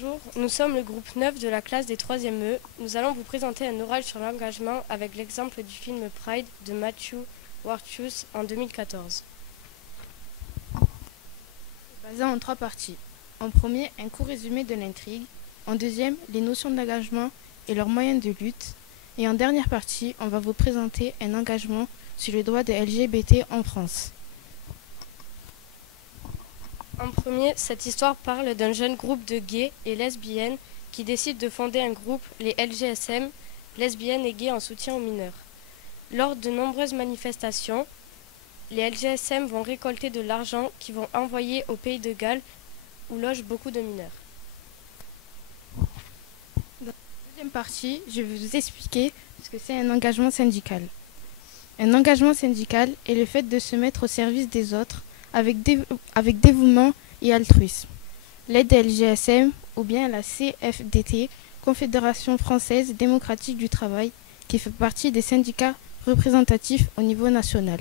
Bonjour, nous sommes le groupe 9 de la classe des 3e E. Nous allons vous présenter un oral sur l'engagement avec l'exemple du film Pride de Matthew Warchus en 2014. Basé en 3 parties. En premier, un court résumé de l'intrigue. En deuxième, les notions d'engagement et leurs moyens de lutte. Et en dernière partie, on va vous présenter un engagement sur les droits des LGBT en France. En premier, cette histoire parle d'un jeune groupe de gays et lesbiennes qui décident de fonder un groupe, les LGSM, lesbiennes et gays en soutien aux mineurs. Lors de nombreuses manifestations, les LGSM vont récolter de l'argent qu'ils vont envoyer au pays de Galles où logent beaucoup de mineurs. Dans la deuxième partie, je vais vous expliquer ce que c'est un engagement syndical. Un engagement syndical est le fait de se mettre au service des autres avec dévouement et altruisme. L'aide LGSM ou bien la CFDT, Confédération française démocratique du travail, qui fait partie des syndicats représentatifs au niveau national.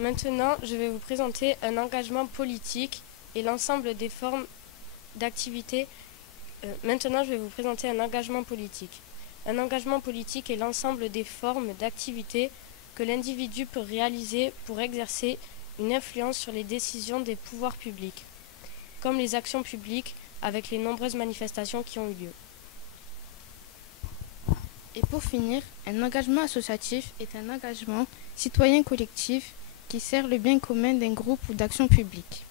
Maintenant, je vais vous présenter un engagement politique et l'ensemble des formes d'activité. Maintenant, je vais vous présenter un engagement politique. Un engagement politique est l'ensemble des formes d'activité que l'individu peut réaliser pour exercer une influence sur les décisions des pouvoirs publics, comme les actions publiques avec les nombreuses manifestations qui ont eu lieu. Et pour finir, un engagement associatif est un engagement citoyen collectif qui sert le bien commun d'un groupe ou d'action publique.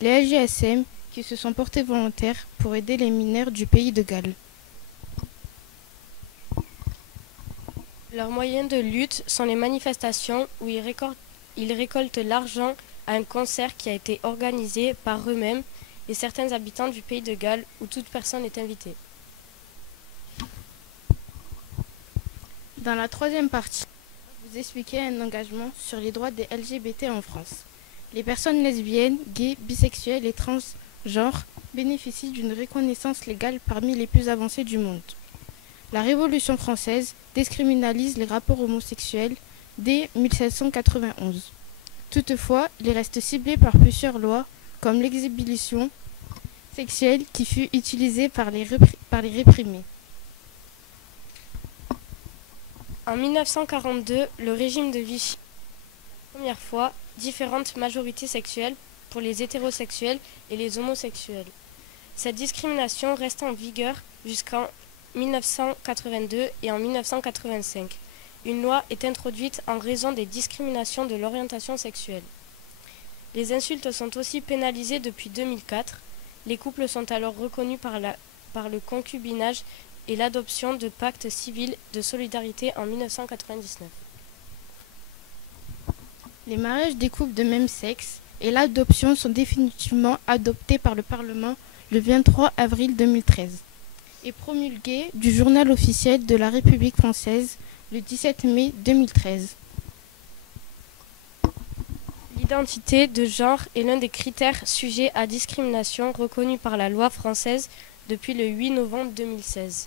Les LGSM qui se sont portés volontaires pour aider les mineurs du pays de Galles. Leurs moyens de lutte sont les manifestations où ils récoltent l'argent à un concert qui a été organisé par eux-mêmes et certains habitants du pays de Galles où toute personne est invitée. Dans la troisième partie, je vais vous expliquer un engagement sur les droits des LGBT en France. Les personnes lesbiennes, gays, bisexuelles et transgenres bénéficient d'une reconnaissance légale parmi les plus avancées du monde. La Révolution française décriminalise les rapports homosexuels dès 1791. Toutefois, il reste ciblé par plusieurs lois, comme l'exhibition sexuelle qui fut utilisée par les réprimés. En 1942, le régime de Vichy la première fois différentes majorités sexuelles pour les hétérosexuels et les homosexuels. Cette discrimination reste en vigueur jusqu'en 1982 et en 1985. Une loi est introduite en raison des discriminations de l'orientation sexuelle. Les insultes sont aussi pénalisées depuis 2004. Les couples sont alors reconnus par le concubinage et l'adoption de pactes civils de solidarité en 1999. Les mariages des couples de même sexe et l'adoption sont définitivement adoptés par le Parlement le 23 avril 2013 et promulgués du journal officiel de la République française le 17 mai 2013. L'identité de genre est l'un des critères sujets à discrimination reconnus par la loi française depuis le 8 novembre 2016.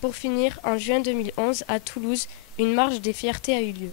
Pour finir, en juin 2011, à Toulouse, une marche des fiertés a eu lieu.